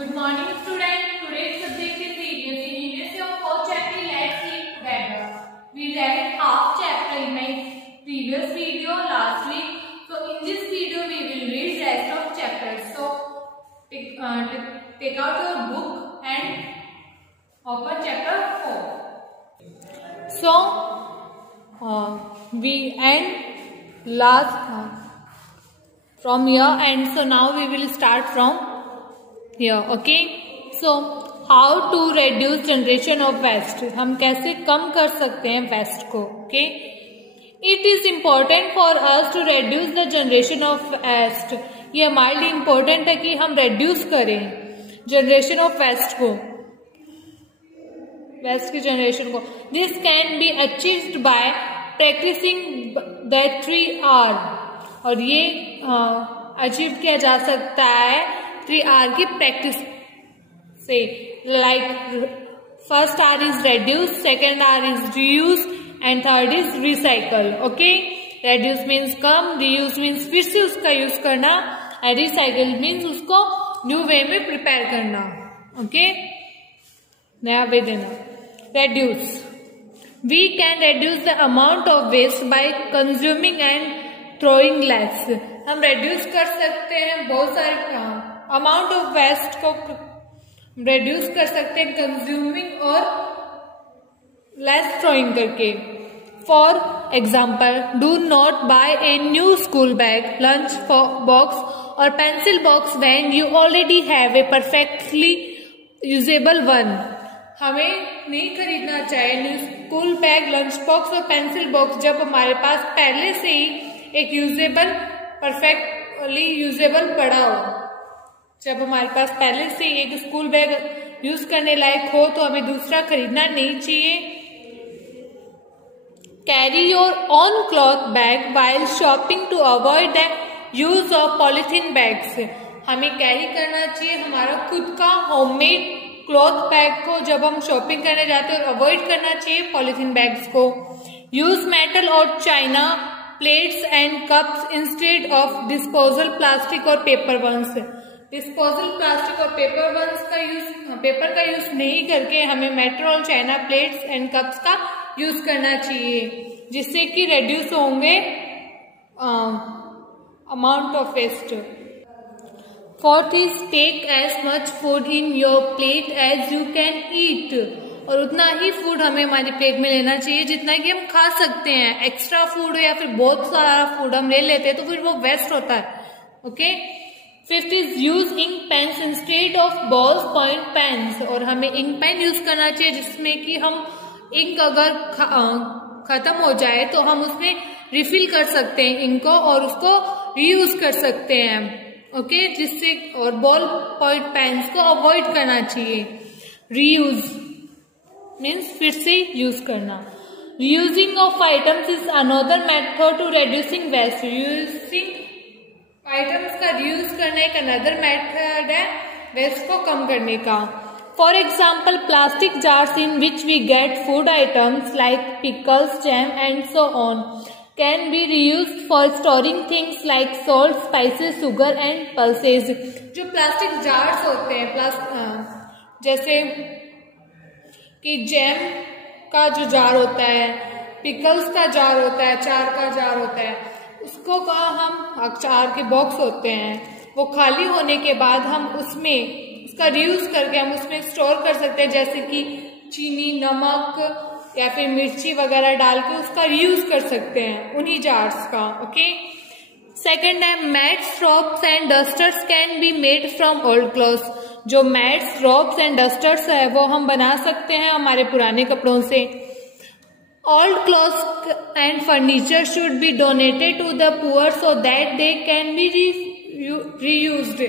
Good morning, students. Today's subject is EVS. In EVS, your fourth chapter. Let's read together. We read half chapter in my previous video last week. So in this video, we will read rest of chapters. So take out your book and open chapter 4. So we end last from here, and so now we will start from here. Okay, so how to reduce generation of waste. हम कैसे कम कर सकते हैं waste को. Okay, it is important for us to reduce the generation of waste. ये हमारे लिए important है कि हम reduce करें जनरेशन ऑफ वेस्ट को, वेस्ट की जनरेशन को. This can be achieved by practicing the 3R. और ये अचीव किया जा सकता है 3R की प्रैक्टिस से. Like first R is reduce, second R is reuse and third is recycle. Okay, reduce means come, reuse means फिर से उसका यूज करना, एंड recycle मीन्स उसको न्यू वे में प्रिपेयर करना. ओके, नया वे देना. reduce, we can reduce the amount of waste by consuming and throwing less. हम reduce कर सकते हैं बहुत सारे अमाउंट ऑफ वेस्ट को reduce कर सकते हैं कंज्यूमिंग और लेस थ्रोइंग करके. For example, do not buy a new school bag, lunch box और pencil box when you already have a perfectly usable one. हमें नहीं खरीदना चाहिए new school bag, lunch box और पेंसिल बॉक्स जब हमारे पास पहले से ही एक यूजेबल, परफेक्टली यूजेबल पड़ा हो. जब हमारे पास पहले से एक स्कूल बैग यूज करने लायक हो तो हमें दूसरा खरीदना नहीं चाहिए. Carry your own cloth bag while shopping to avoid the use of polythene bags. हमें कैरी करना चाहिए हमारा खुद का होममेड क्लॉथ बैग को जब हम शॉपिंग करने जाते हैं, और अवॉइड करना चाहिए पॉलिथीन बैग्स को. यूज मेटल और china plates and cups instead of disposal plastic और पेपर वंस. डिस्पोजल प्लास्टिक और पेपर का यूज नहीं करके हमें मेटल और चाइना प्लेट्स एंड कप्स का यूज करना चाहिए, जिससे कि रिड्यूस होंगे amount of waste. Fourth is take as much food in your plate as you can eat. और उतना ही फूड हमें हमारी प्लेट में लेना चाहिए जितना कि हम खा सकते हैं. एक्स्ट्रा फूड या फिर बहुत सारा फूड हम ले लेते हैं तो फिर वो वेस्ट होता है. Okay. Fifth is use ink pens instead of balls point pens. और हमें इंक पेन यूज करना चाहिए जिसमें कि हम इंक अगर खत्म हो जाए तो हम उसमें रिफिल कर सकते हैं इंक को और उसको रीयूज कर सकते हैं. ओके, जिससे और बॉल पॉइंट पेन्स को अवॉइड करना चाहिए. रीयूज मीन्स फिर से यूज करना. Reusing of items is another method to reducing waste. Using items का रीयूज करना एक अनदर मेथड है वेस्ट को कम करने का. For example, plastic jars in which we get food items like pickles, jam and so on can be reused for storing things like salt, spices, sugar and pulses. जो plastic jars होते हैं, जैसे कि jam का जो jar होता है, pickles का जार होता है, अचार का जार होता है, उसको का हम अचार के बॉक्स होते हैं, वो खाली होने के बाद हम उसमें उसका रीयूज करके हम उसमें स्टोर कर सकते हैं, जैसे कि चीनी, नमक या फिर मिर्ची वगैरह डाल के उसका रीयूज कर सकते हैं उन्हीं जार्स का. ओके. सेकेंड है mats, robes and dusters can be made from old clothes. जो मैट्स, रॉब्स एंड डस्टर्स है वो हम बना सकते हैं हमारे पुराने कपड़ों से. Old clothes and furniture should be donated to the poor so that they can be reused.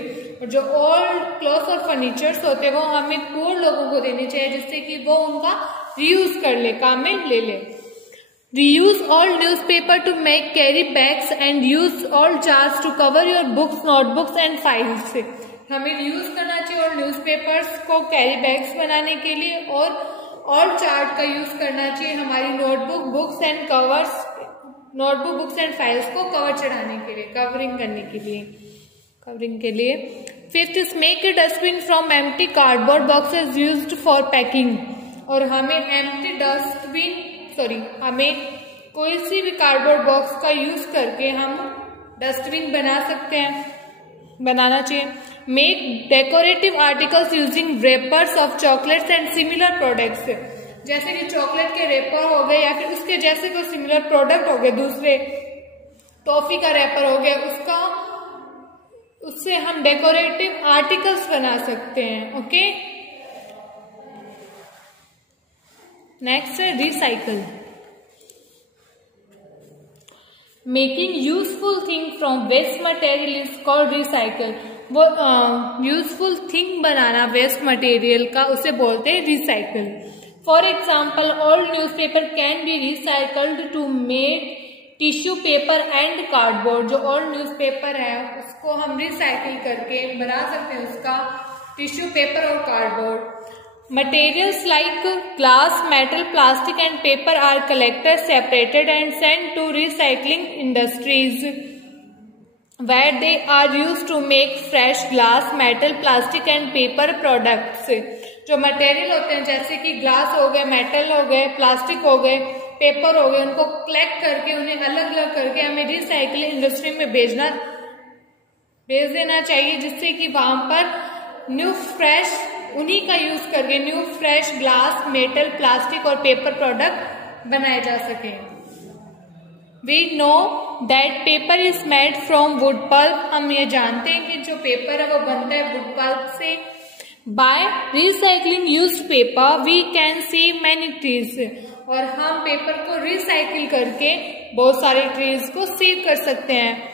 और जो old clothes और furnitures होते हैं वो हमें poor लोगों को देने चाहिए जिससे कि वो उनका reuse कर ले, काम में ले ले. Reuse old newspaper to make carry bags and use old jars to cover your books, notebooks and files. हमें reuse करना चाहिए और न्यूज़पेपर्स को कैरी बैग्स बनाने के लिए, और चार्ट का यूज करना चाहिए हमारी notebook, books and covers, notebook, books and files को कवर चढ़ाने के लिए, कवरिंग करने के लिए. Fifth is make a dustbin from empty cardboard boxes used for packing. और हमें हमें कोई सी भी कार्डबोर्ड बॉक्स का यूज करके हम डस्टबिन बना सकते हैं, बनाना चाहिए। Make decorative articles using wrappers of chocolates and similar products, जैसे कि चॉकलेट के रेपर हो गए या फिर उसके जैसे कोई सिमिलर प्रोडक्ट हो गए, दूसरे टॉफी का रेपर हो गया, उससे हम डेकोरेटिव आर्टिकल्स बना सकते हैं। ओके, नेक्स्ट है recycle. Making useful thing from waste material is called recycle. वो यूजफुल थिंग बनाना वेस्ट मटेरियल का, उसे बोलते हैं recycle. For example, old newspaper can be recycled to make tissue paper and cardboard. जो ओल्ड न्यूज़पेपर है उसको हम रिसाइकिल करके बना सकते हैं उसका टिश्यू पेपर और cardboard. Materials like glass, metal, plastic and paper are collected, separated and sent to recycling industries where they are used to make fresh glass, metal, plastic and paper products। जो material होते हैं जैसे कि glass हो गए, metal हो गए, plastic हो गए, पेपर हो गए, उनको कलेक्ट करके उन्हें अलग अलग करके हमें रिसाइकलिंग इंडस्ट्री में भेज देना चाहिए, जिससे कि वहां पर न्यू फ्रेश उन्हीं का यूज करके new fresh glass, metal, plastic और पेपर प्रोडक्ट बनाए जा सके। We know that paper is made from wood pulp. हम ये जानते हैं कि जो पेपर है वो बनता है वुड पल्प से। By recycling used paper we can save many trees. और हम पेपर को रिसाइकिल करके बहुत सारे ट्रीज को सेव कर सकते हैं।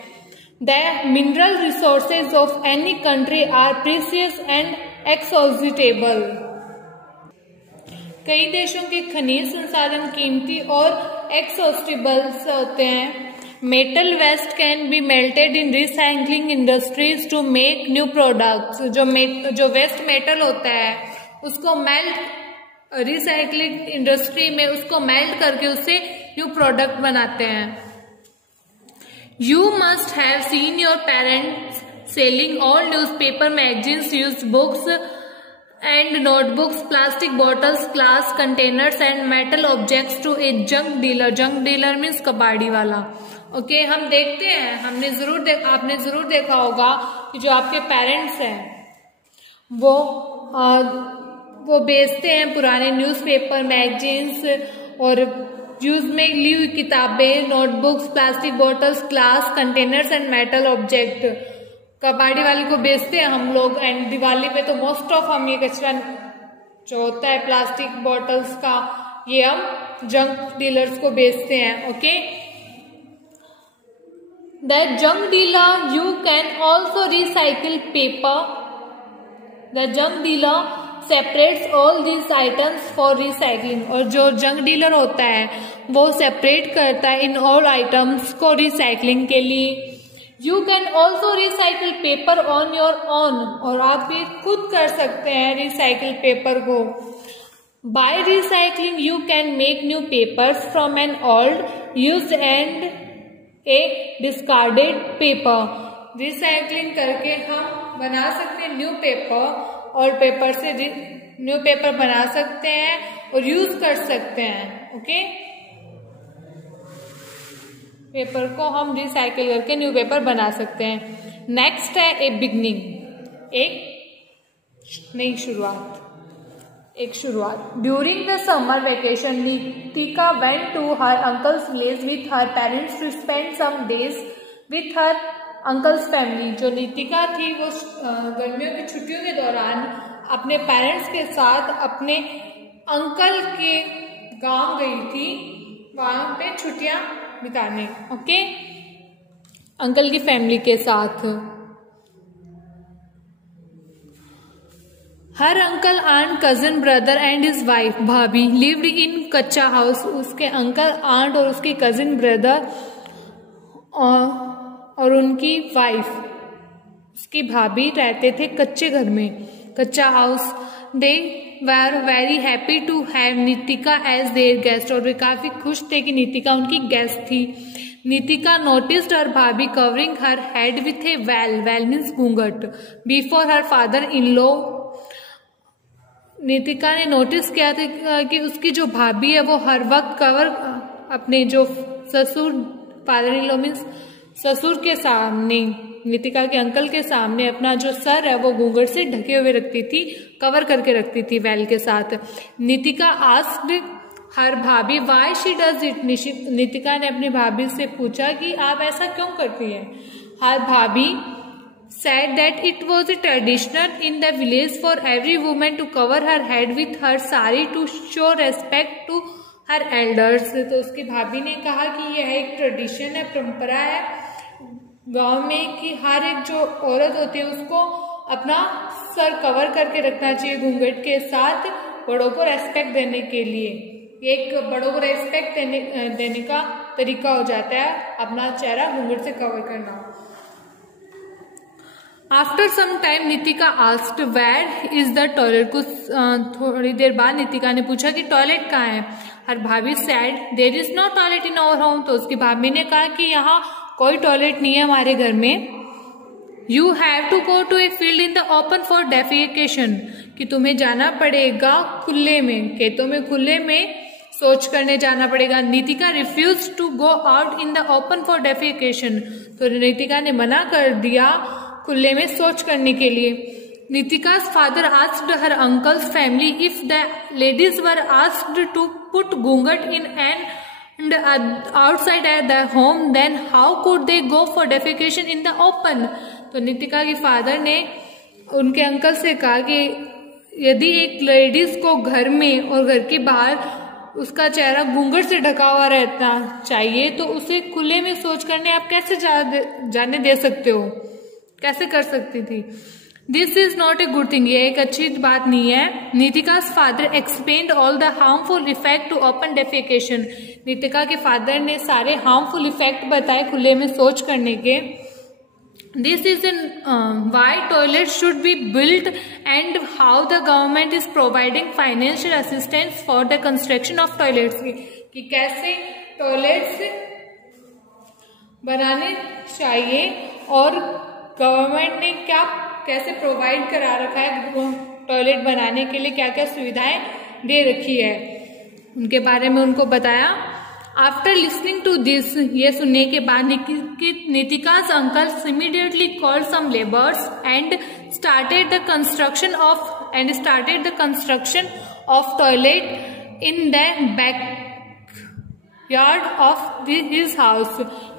The mineral resources of any country are precious and exhaustible. कई देशों के खनिज संसाधन कीमती और एक्सॉस्टिबल होते हैं। Metal waste can be melted in recycling industries to make new products. जो वेस्ट मेटल होता है उसको रिसाइकलिंग इंडस्ट्री में उसको मेल्ट करके उससे न्यू प्रोडक्ट बनाते हैं। You must have seen your parents selling all newspaper, magazines, used books and notebooks, plastic bottles, glass containers and metal objects to a junk dealer। junk dealer means कबाड़ी वाला। Okay, हम देखते हैं, आपने जरूर देखा होगा कि जो आपके पेरेंट्स हैं वो बेचते हैं पुराने न्यूज़पेपर, मैगजीन्स और यूज में ली हुई किताबें, notebooks, plastic bottles, glass containers and metal object कबाड़ी वाले को बेचते हैं हम लोग। एंड दिवाली पे तो मोस्ट ऑफ हम ये कचरा जो होता है प्लास्टिक बॉटल्स का, ये हम जंक डीलर्स को बेचते हैं। Okay, that junk dealer you can also recycle paper. The junk dealer separates all these items for recycling. और जो जंक डीलर होता है वो सेपरेट करता है इन ऑल आइटम्स को रिसाइकलिंग के लिए। You can also recycle paper on your own. और आप भी खुद कर सकते हैं रिसाइकिल पेपर को। By recycling you can make new papers from an old used and a discarded paper. Recycling करके हम बना सकते हैं न्यू पेपर और पेपर से न्यू पेपर बना सकते हैं और यूज कर सकते हैं। ओके, पेपर को हम रिसाइकिल करके न्यू पेपर बना सकते हैं। नेक्स्ट है ए बिगनिंग, एक नई शुरुआत, एक शुरुआत। During the summer vacation Nitika went to her uncle's village with her parents to spend some days with her uncle's family. जो नीतिका थी वो गर्मियों की छुट्टियों के दौरान अपने पेरेंट्स के साथ अपने अंकल के गांव गई थी, वहां पे छुट्टियां बिताने। ओके, अंकल की फैमिली के साथ। Her uncle aunt cousin brother and his wife bhabhi lived in kachcha house. उसके अंकल, आंट और उसकी कजिन ब्रदर और उनकी वाइफ, उसकी भाभी रहते थे कच्चे घर में, kachcha house. They were very happy to have Nitika as their guest. और वे काफी खुश थे कि नीतिका उनकी गेस्ट थी। Nitika noticed her bhabhi covering her head with a veil. Veil means घूंघट. Before her father-in-law. नितिका ने नोटिस किया था कि उसकी जो भाभी है वो हर वक्त कवर अपने जो ससुर, फादर इन लॉ मीन्स ससुर के सामने, नितिका के अंकल के सामने अपना जो सर है वो घूंघट से ढके हुए रखती थी, कवर करके रखती थी वेल के साथ. नितिका आस्क्ड हर भाभी why she does it. Nitika ने अपनी भाभी से पूछा कि आप ऐसा क्यों करती हैं. हर भाभी said that it was a traditional in the village for every woman to cover her head with her sari to show respect to her elders. तो उसकी भाभी ने कहा कि यह एक ट्रेडिशन है, परंपरा है गांव में कि हर एक जो औरत होती है उसको अपना सर कवर करके रखना चाहिए घूंघट के साथ, बड़ों को रेस्पेक्ट देने के लिए. एक बड़ों को रेस्पेक्ट देने का तरीका हो जाता है अपना चेहरा घूंघट से कवर करना. After some time Nitika asked where is the toilet. कुछ थोड़ी देर बाद नितिका ने पूछा कि टॉयलेट कहाँ है. Her bhabhi said there is no toilet in our home. तो उसकी भाभी ने कहा कि यहाँ कोई टॉयलेट नहीं है हमारे घर में. You have to go to a field in the open for defecation. कि तुम्हें जाना पड़ेगा खुले में, खेतों में खुले में शौच करने जाना पड़ेगा. Nitika refuse to go out in the open for defecation. तो नितिका ने मना कर दिया खुले में शौच करने के लिए. नितिका's father asked her uncle's family if the ladies were asked to put घूंघट in and outside at their home, then how could they go for defecation in the open. तो नितिका के फादर ने उनके अंकल से कहा कि यदि एक लेडीज को घर में और घर के बाहर उसका चेहरा घूंघट से ढका हुआ रहना चाहिए तो उसे खुले में शौच करने आप कैसे जाने दे सकते हो, कैसे कर सकती थी. This is not a good thing. ये एक अच्छी बात नहीं है. Nitika's father explained all the harmful effect to open defecation. Nitika के फादर ने सारे हार्मफुल इफेक्ट बताए खुले में शौच करने के. This is why toilet should be built and how the government is providing financial assistance for the construction of toilets. कि कैसे टॉयलेट्स बनाने चाहिए और गवर्नमेंट ने क्या कैसे प्रोवाइड करा रखा है टॉयलेट बनाने के लिए, क्या क्या सुविधाएं दे रखी है, उनके बारे में उनको बताया. आफ्टर लिसनिंग टू दिस, ये सुनने के बाद नितिका's uncles immediately called some laborers and started the construction of toilet in the backyard of his house.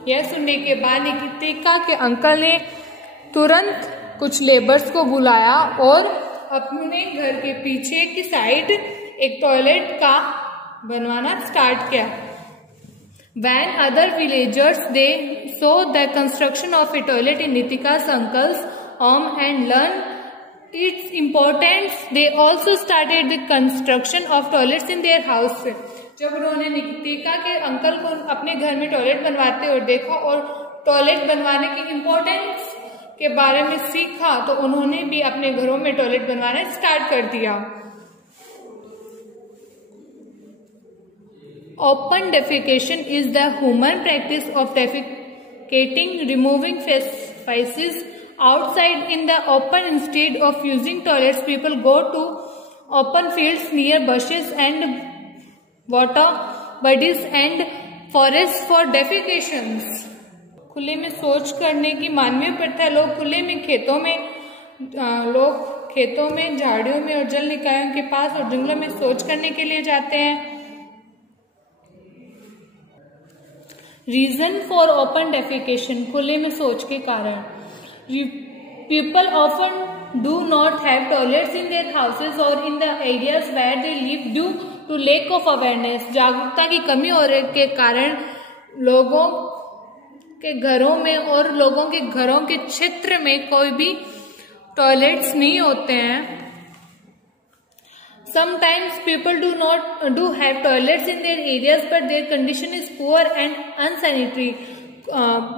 यह सुनने के बाद नितिका के अंकल ने तुरंत कुछ लेबर्स को बुलाया और अपने घर के पीछे की साइड एक टॉयलेट का बनवाना स्टार्ट किया. When other villagers they saw the construction of a toilet in Nitika's uncle's home and learned its importance, they also started the construction of toilets in their house. जब उन्होंने नितिका के uncle को अपने घर में टॉयलेट बनवाते हुए देखा और टॉयलेट बनवाने की इम्पोर्टेंस के बारे में सीखा तो उन्होंने भी अपने घरों में टॉयलेट बनवाना स्टार्ट कर दिया. Open defecation is the human practice of defecating, removing feces outside in the open instead of using toilets. People go to open fields near bushes and water bodies and forests for defecations. खुले में शौच करने की मानवीय प्रथा है. लोग खुले में खेतों में झाड़ियों में और जल निकायों के पास और जंगलों में शौच करने के लिए जाते हैं. रीजन फॉर ओपन डेफिकेशन, खुले में शौच के कारण. People often do not have toilets in their houses और in the areas where they live due to lack of awareness. जागरूकता की कमी होने के कारण लोगों के घरों में और लोगों के घरों के क्षेत्र में कोई भी टॉयलेट्स नहीं होते हैं. Sometimes people do have toilets in their areas, but their condition is poor and unsanitary.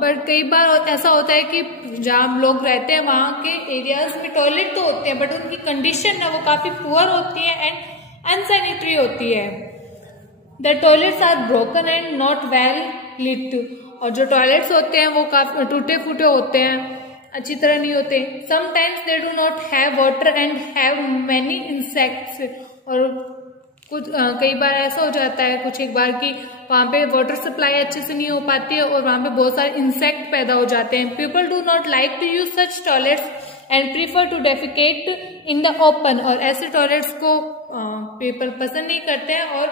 पर कई बार ऐसा होता है कि जहाँ लोग रहते हैं वहाँ के एरियाज में टॉयलेट तो होते हैं बट उनकी कंडीशन है वो काफी पुअर होती है एंड अनसैनिटरी होती है. The toilets are broken and not well lit. और जो टॉयलेट्स होते हैं वो काफी टूटे फूटे होते हैं, अच्छी तरह नहीं होते। Sometimes they do not have water and have many insects, और कुछ कई बार ऐसा हो जाता है कुछ एक बार कि वहाँ पे वाटर सप्लाई अच्छे से नहीं हो पाती है और वहाँ पे बहुत सारे इंसेक्ट पैदा हो जाते हैं। People do not like to use such toilets and prefer to defecate in the open, और ऐसे टॉयलेट्स को पीपल पसंद नहीं करते हैं और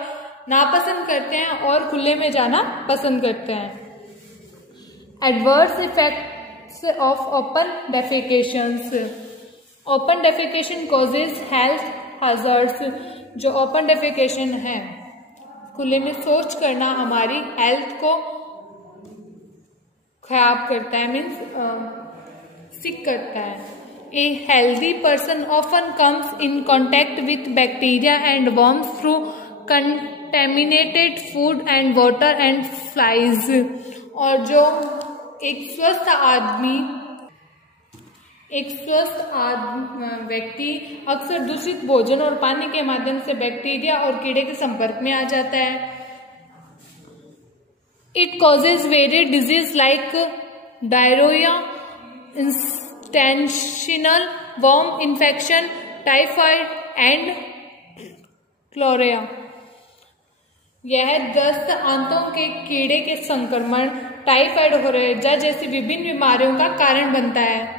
नापसंद करते हैं और खुले में जाना पसंद करते हैं। Adverse effects of open defecations. Open defecation causes health hazards. जो ओपन डेफिकेशन है, खुले में शौच करना, हमारी हेल्थ को खराब करता है, मीन्स सिक करता है। A healthy person often comes in contact with bacteria and worms through contaminated food and water and flies। और जो एक स्वस्थ व्यक्ति अक्सर दूषित भोजन और पानी के माध्यम से बैक्टीरिया और कीड़े के संपर्क में आ जाता है। It causes various diseases like diarrhea, intestinal worm infection, typhoid and cholera। यह दस्त, आंतों के कीड़े के संक्रमण, टाइफाइड और हैजा जैसी विभिन्न बीमारियों का कारण बनता है।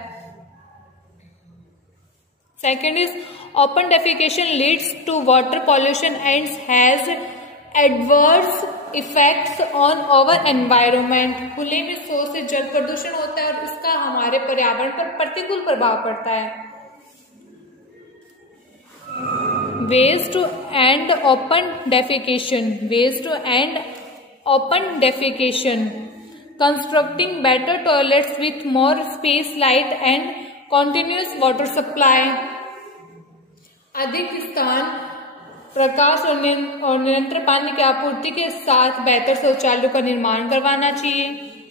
Second is open defecation leads to water pollution and has adverse effects on our environment. खुले में शौच से जल प्रदूषण होता है और इसका हमारे पर्यावरण पर प्रतिकूल प्रभाव पड़ता है। ways to end open defecation, constructing better toilets with more space, light and continuous water supply। अधिक स्थान, प्रकाश और निरंतर पानी की आपूर्ति के साथ बेहतर शौचालयों का निर्माण करवाना चाहिए,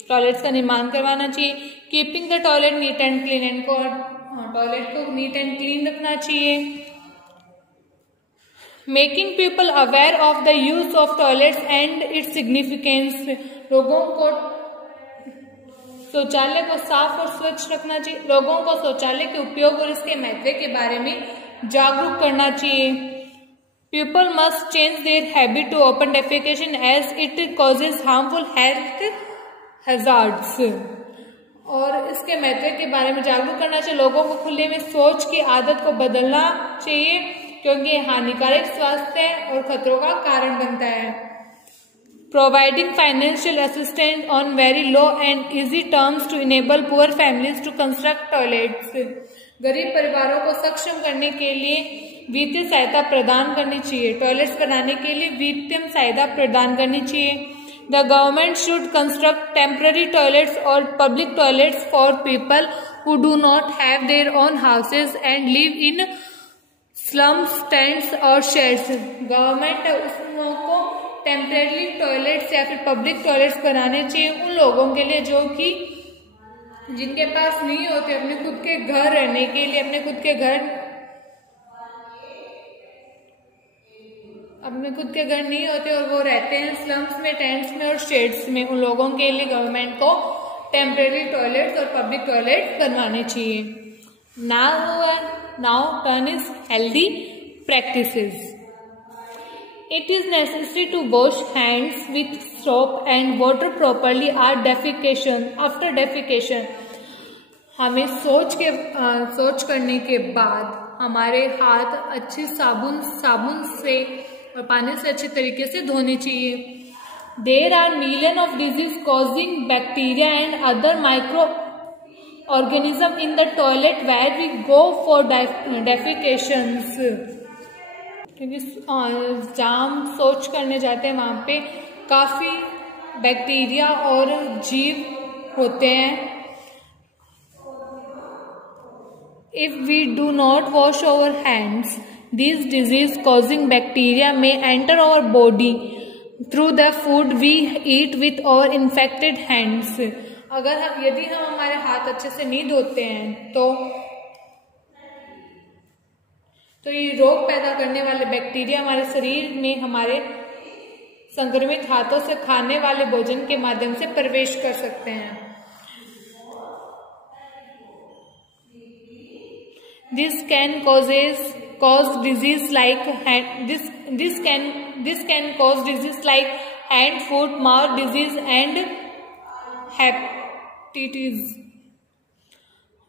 टॉयलेट्स का निर्माण करवाना चाहिए। Keeping the toilet neat and clean, toilet को नीट एंड क्लीन रखना चाहिए। Making people aware of the use of toilets and its significance, लोगों को शौचालय को साफ और स्वच्छ रखना चाहिए, लोगों को शौचालय के उपयोग और इसके महत्व के बारे में जागरूक करना चाहिए। People must change their habit to open defecation as it causes harmful health hazards, और इसके महत्व के बारे में जागरूक करना चाहिए। लोगों को खुले में शौच की आदत को बदलना चाहिए क्योंकि ये हानिकारक स्वास्थ्य और खतरों का कारण बनता है। Providing financial assistance on very low and easy terms to enable poor families to construct toilets, गरीब परिवारों को सक्षम करने के लिए वित्तीय सहायता प्रदान करनी चाहिए, टॉयलेट्स बनाने के लिए वित्तीय सहायता प्रदान करनी चाहिए। The government should construct temporary toilets और public toilets for people who do not have their own houses and live in slums, tents और शेड्स। गवर्नमेंट उसको टेम्परेरी टॉयलेट्स या फिर पब्लिक टॉयलेट्स बनाने चाहिए उन लोगों के लिए जो कि जिनके पास नहीं होते अपने खुद के घर रहने के लिए, अपने खुद के घर नहीं होते और वो रहते हैं स्लम्स में, टेंट्स में और शेड्स में। उन लोगों के लिए गवर्नमेंट को टेम्परेरी टॉयलेट्स और पब्लिक टॉयलेट्स बनवाने चाहिए। Now turn is healthy practices. It is necessary to wash hands with soap and water properly after defecation। हमें शौच करने के बाद हमारे हाथ अच्छे साबुन से और पानी से अच्छे तरीके से धोने चाहिए। There are millions of disease causing bacteria and other microorganisms in the toilet where we go for defecations। क्योंकि जहाँ हम शौच करने जाते हैं वहाँ पे काफी बैक्टीरिया और जीव होते हैं। If we do not wash our hands, these disease-causing bacteria may enter our body through the food we eat with our infected hands। यदि हम हमारे हाथ अच्छे से नहीं धोते हैं तो ये रोग पैदा करने वाले बैक्टीरिया हमारे शरीर में हमारे संक्रमित हाथों से खाने वाले भोजन के माध्यम से प्रवेश कर सकते हैं। This can cause disease like this can cause disease like hand, foot, mouth disease and hepatitis।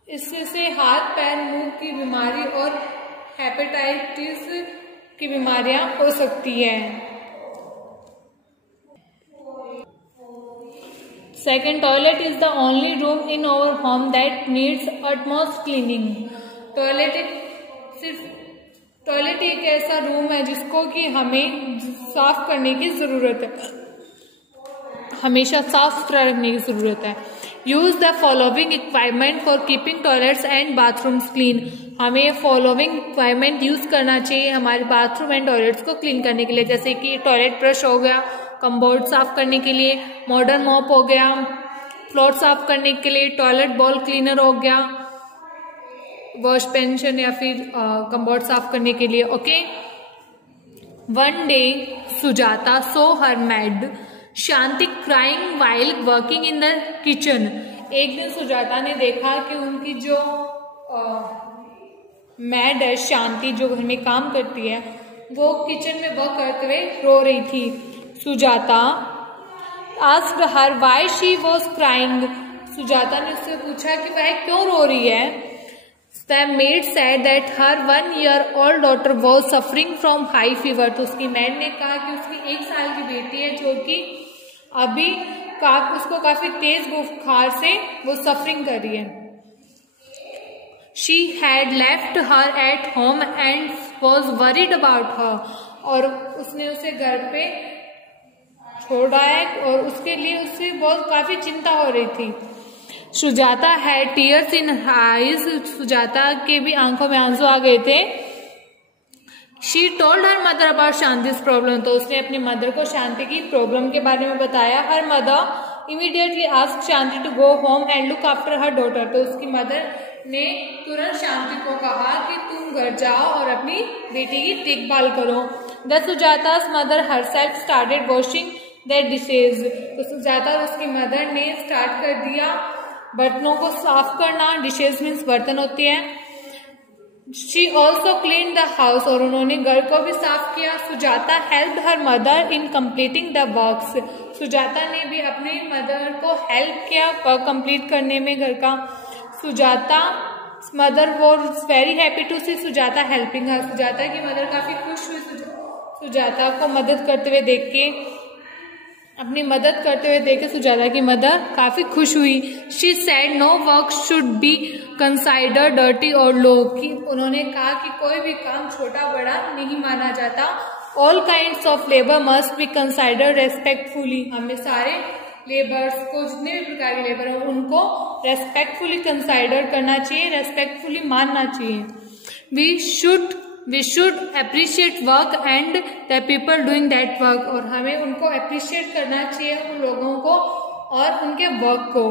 इससे हाथ, पैर, मुंह की बीमारी और हेपेटाइटिस की बीमारियां हो सकती है। Second, toilet is the only room in our home that needs utmost cleaning। Toilet एक ऐसा रूम है जिसको कि हमें साफ करने की जरूरत है, हमेशा साफ सुथरा रखने की जरूरत है। Use the following equipment for keeping toilets and bathrooms clean. हमें फॉलोइंग इक्विपमेंट यूज करना चाहिए हमारे बाथरूम एंड टॉयलेट्स को क्लीन करने के लिए, जैसे कि टॉयलेट ब्रश हो गया, कम्बोर्ड साफ करने के लिए, मॉडर्न मॉप हो गया, फ्लोर साफ करने के लिए टॉयलेट बॉल क्लीनर हो गया, वॉश पेंशन या फिर कम्बोर्ड साफ करने के लिए। Okay. One day Sujata so her mad Shanti crying while working in the kitchen. एक दिन सुजाता ने देखा कि उनकी जो मैड है शांति, जो घर में काम करती है, वो किचन में वर्क करते हुए रो रही थी। Sujata asked her why she was crying. Sujata ने उससे पूछा कि वह क्यों रो रही है। The maid said that her 1-year-old daughter was suffering from high fever। तो उसकी मैड ने कहा कि उसकी 1 साल की बेटी है जो कि अभी उसको काफी तेज बुखार से वो सफरिंग कर रही है। She had left her at home and was worried about her। और उसने उसे घर पे छोड़ा है और उसके लिए उससे बहुत काफी चिंता हो रही थी। सुजाता है टीयर्स इन आईज। सुजाता के भी आंखों में आंसू आ गए थे। She told her mother about Shanti's problem. तो उसने अपनी मदर को शांति की प्रॉब्लम के बारे में बताया। Her mother immediately asked Shanti to go home and look after her daughter. तो उसकी मदर ने तुरंत शांति को कहा कि तुम घर जाओ और अपनी बेटी की देखभाल करो। The Sujata's mother herself started washing their dishes। तो सुजाता और उसकी मदर ने स्टार्ट कर दिया बर्तनों को साफ करना। डिशेज मीन्स बर्तन होती है। She also clean the house. और उन्होंने घर को भी साफ किया। Sujata help her mother in completing the works. Sujata ने भी अपनी मदर को हेल्प किया वर्क कंप्लीट करने में घर का। Sujata mother was very happy to see Sujata helping her. Sujata की मदर काफी खुश हुई सुजाता को मदद करते हुए देख के, अपनी मदद करते हुए देखे सुजाता की मदर काफी खुश हुई। She said no work should be considered dirty और लो। कि उन्होंने कहा कि कोई भी काम छोटा बड़ा नहीं माना जाता। All kinds of labour must be consider respectfully. हमें सारे लेबर्स को, जितने भी प्रकार के लेबर हैं, उनको रेस्पेक्टफुली कंसाइडर करना चाहिए, रेस्पेक्टफुली मानना चाहिए। We should appreciate work and the people doing that work. और हमें उनको अप्रिशिएट करना चाहिए, उन लोगों को और उनके वर्क को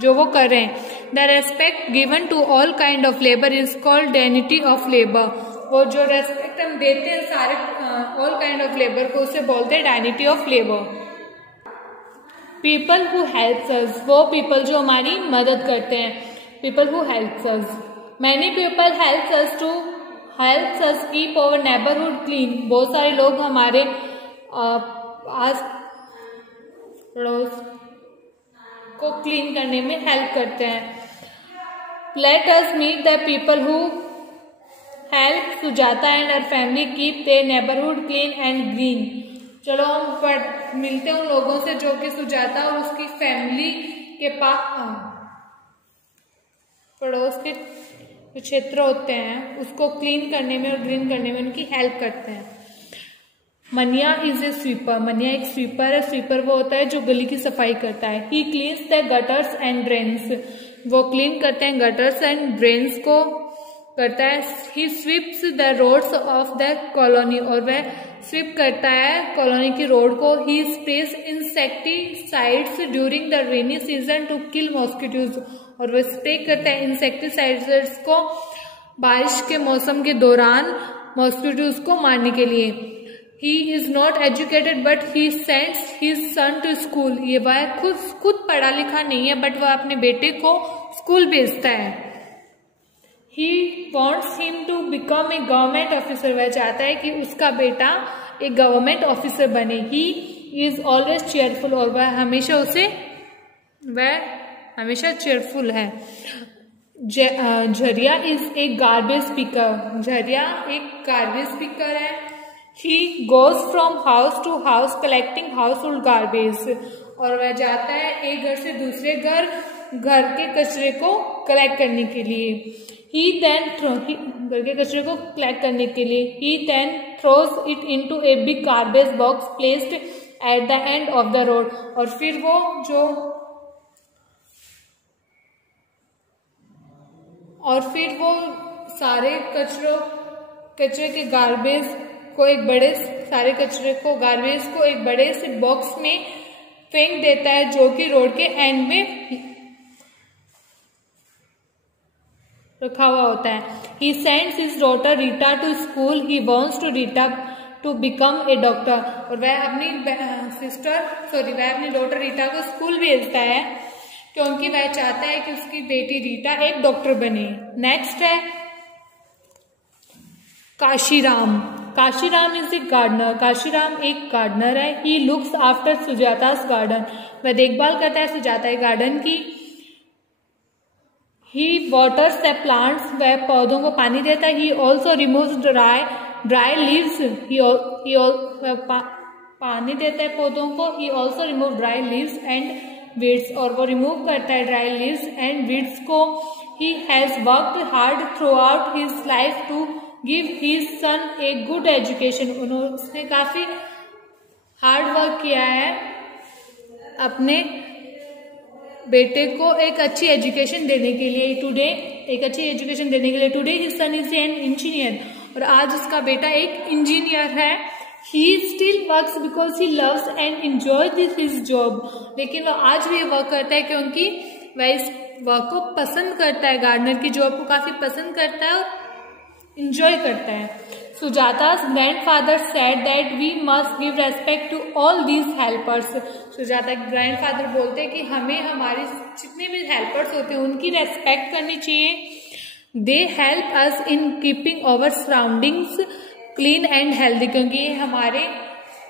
जो वो कर रहे हैं। The respect given to all kind of labour is called dignity of labour. वो जो रेस्पेक्ट हम देते हैं सारे ऑल काइंड ऑफ लेबर को, उसे बोलते हैं dignity of labour. People who helps us, वो पीपल जो हमारी मदद करते हैं। People who helps us, many people helps us keep our neighbourhood clean. बहुत सारे लोग हमारे आस पड़ोस को क्लीन करने में हेल्प करते हैं। Let us meet the people who help Sujata and her family keep their neighbourhood clean and green. चलो हम मिलते हैं उन लोगों से जो कि सुजाता और उसकी फैमिली के पास पड़ोस के जो क्षेत्र होते हैं उसको क्लीन करने में और ग्रीन करने में उनकी हेल्प करते हैं। मनिया इज ए स्वीपर, मनिया एक स्वीपर है। स्वीपर वो होता है जो गली की सफाई करता है। He cleans the gutters and drains, वो क्लीन करते हैं गटर्स एंड ड्रेन्स को करता है। He sweeps the roads of the colony, और वह स्वीप करता है कॉलोनी की रोड को। He sprays insecticides during the rainy season to kill mosquitoes, और वह स्प्रे करता है इंसेक्टिसाइड्स को बारिश के मौसम के दौरान मॉस्किटोज को मारने के लिए। He is not educated but he sends his son to school. ये वह खुद पढ़ा लिखा नहीं है बट वह अपने बेटे को स्कूल भेजता है। He wants him to become a government officer. वह चाहता है कि उसका बेटा एक गवर्नमेंट ऑफिसर बने। He is always cheerful. और वह हमेशा चेयरफुल है। Jhariya is a garbage picker. Jhariya एक गार्बेज पिकर है। He goes from house to house collecting household garbage. और वह जाता है एक घर से दूसरे घर के कचरे को कलेक्ट करने के लिए। घर के कचरे को कलेक्ट करने के लिए he then throws it into a big garbage box placed at the end of the road. और फिर वो सारे कचरे के गार्बेज को गार्बेज को एक बड़े से बॉक्स में फेंक देता है जो कि रोड के एंड में रखा हुआ होता है। He sends his daughter Rita to school. He wants to Rita to become a doctor. और वह अपनी डॉटर रीटा को स्कूल भेजता है क्योंकि वह चाहता है कि उसकी बेटी रीटा एक डॉक्टर बने। नेक्स्ट है Kashiram. Kashiram is a gardener. Kashiram एक गार्डनर है। He looks after Sujata's garden. वह देखभाल करता है सुजाता के गार्डन की। He waters the plants. वह पौधों को पानी देता है। He also removes dry leaves. पानी देता है पौधों को। He also remove dry leaves and weeds. और वो रिमूव करता है ड्राई लीव्स एंड वीड्स को। He has worked hard throughout his life to give his son a good education. उसने काफी हार्ड वर्क किया है अपने बेटे को एक अच्छी एजुकेशन देने के लिए। Today his son is an engineer. और आज उसका बेटा एक इंजीनियर है। He still works because he loves and enjoy this his job. लेकिन वह आज भी वर्क करता है क्योंकि वह इस वर्क को पसंद करता है। गार्डनर की जॉब को काफी पसंद करता है और इंजॉय करता है। सुजाता's grandfather said that we must give respect to all these helpers। Sujata के ग्रैंडफादर बोलते हैं कि हमें हमारे जितने भी हेल्पर्स होते हैं उनकी रेस्पेक्ट करनी चाहिए। They help us in keeping our surroundings clean and healthy. क्योंकि ये हमारे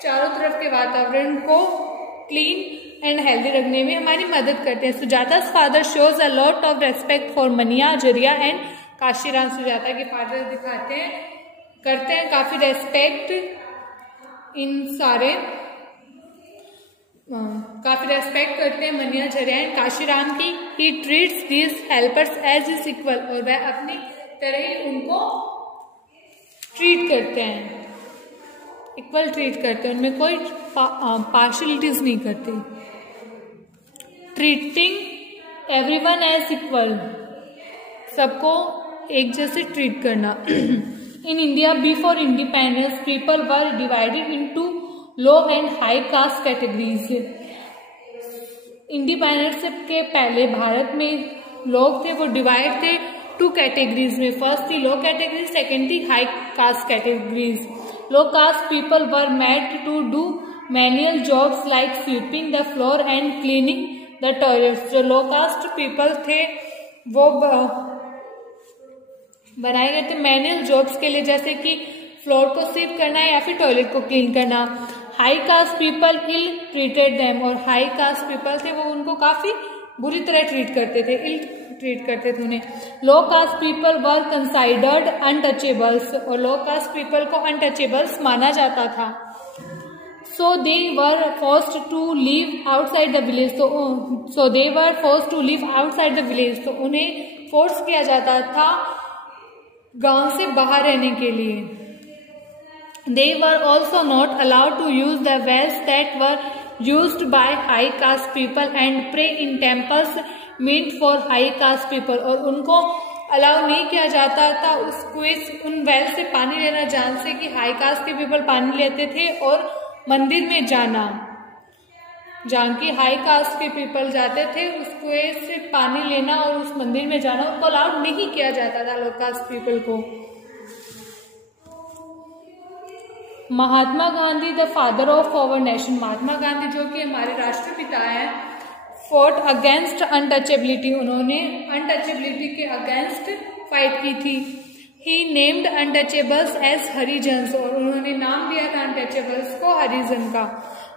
चारों तरफ के वातावरण को क्लीन एंड हेल्दी रखने में हमारी मदद करते हैं। Sujata's father shows a lot of respect for Maniya, Jhariya and Kashiram. Sujata के फादर करते हैं काफी रेस्पेक्ट करते हैं मनिया, झरिया एंड काशीराम की। He treats these helpers as is equal. और वह अपनी तरह ही उनको ट्रीट करते हैं, इक्वल ट्रीट करते हैं, उनमें कोई पार्शलिटीज नहीं करते। Treating everyone as equal. सबको एक जैसे ट्रीट करना। In India, before independence, people were divided into low and high caste categories. Independence के पहले भारत में लोग थे वो डिवाइड थे 2 कैटेगरीज में। फर्स्ट थी लो कैटेगरी, सेकेंड थी high caste categories. Low caste people were made to do manual jobs like sweeping the floor and cleaning the toilets. जो लो कास्ट पीपल थे वो बनाए गए थे मैनुअल जॉब्स के लिए, जैसे कि फ्लोर को स्वीप करना या फिर टॉयलेट को क्लीन करना। High caste people ill treated them. और हाई कास्ट पीपल थे वो उनको काफी बुरी तरह ट्रीट करते थे, इल ट्रीट करते थे उन्हें। Low caste people were considered untouchables. और लो कास्ट पीपल को अनटचेबल्स माना जाता था। So they were forced to live outside the village. तो उन्हें फोर्स किया जाता था गांव से बाहर रहने के लिए। They were also not allowed to use the wells that were used by high caste people and pray in temples meant for high caste people। और उनको अलाउ नहीं किया जाता था उन वेल से पानी लेना जहाँ से कि हाई कास्ट के पीपल पानी लेते थे, और मंदिर में जाना जहाँ की हाई कास्ट के पीपल जाते थे उस कुएं से पानी लेना और उस मंदिर में जाना उनको अलाउड नहीं किया जाता था लो कास्ट पीपल को। Mahatma Gandhi the father of our nation, Mahatma Gandhi जो कि हमारे राष्ट्रपिता हैं, फॉट अगेंस्ट अनटचेबिलिटी, उन्होंने अनटचेबिलिटी के अगेंस्ट फाइट की थी। He named untouchables as Harijans, और उन्होंने नाम दिया था अनटचेबल्स को हरिजन का।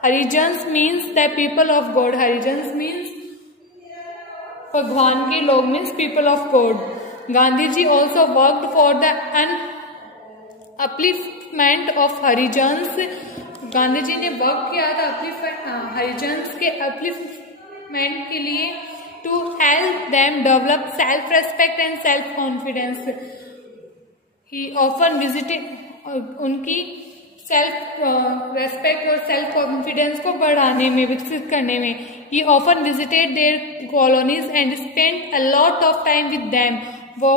Harijans means the people of God, Harijans means भगवान के लोग, means people of God. Gandhi ji also worked for the upliftment of Harijans, Gandhi ji ने वर्क किया था हरिजन्स के अपलिफ्टमेंट के लिए, to help them develop self respect and self confidence. He often visited, उनकी सेल्फ रेस्पेक्ट और सेल्फ कॉन्फिडेंस को बढ़ाने में, विकसित करने में। He often visited their colonies and spend a lot of time with them, वो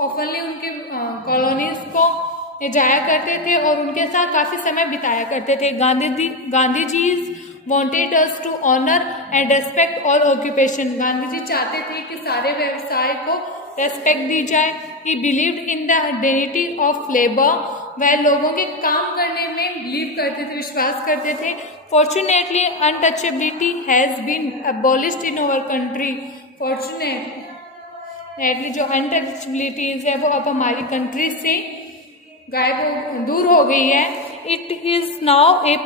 ऑफनली उनके कॉलोनीज को जाया करते थे और उनके साथ काफी समय बिताया करते थे। Gandhi ji wanted us to honor and respect all occupation, Gandhi ji चाहते थे कि सारे व्यवसाय को रेस्पेक्ट दी जाए। He believed in the dignity of labor, वह लोगों के काम करने में बिलीव करते थे, विश्वास करते थे। Fortunately, untouchability has been abolished in our country. Fortunately, जो अनटचेबिलिटीज है वो अब हमारी कंट्री से दूर हो गई है। It is now a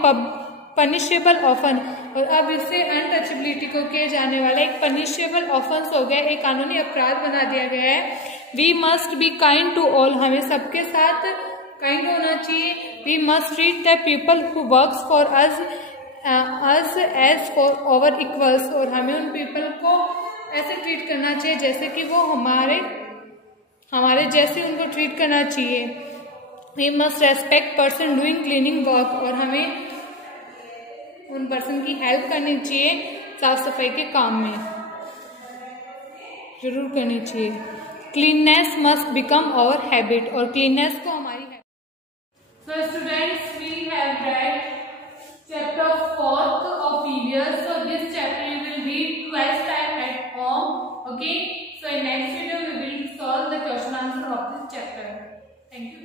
punishable often, और अब इससे अनटचेबिलिटी को किए जाने वाला एक पनिशेबल ऑफेंस हो गया, एक कानूनी अपराध बना दिया गया है। We must be kind to all, हमें सबके साथ काइंड होना चाहिए। We must treat the people who works for us as for our equals, और हमें उन पीपल को ऐसे ट्रीट करना चाहिए जैसे कि वो हमारे जैसे उनको ट्रीट करना चाहिए। We must respect person doing cleaning work, और हमें उन पर्सन की हेल्प करनी चाहिए साफ सफाई के काम में, जरूर करनी चाहिए। Cleanness must become our habit, और क्लीननेस को हमारी habit. So students, we have read chapter 4th of EVS, so this chapter you will read twice time at home, okay. So in next video we will solve the question answer of this chapter. Thank you.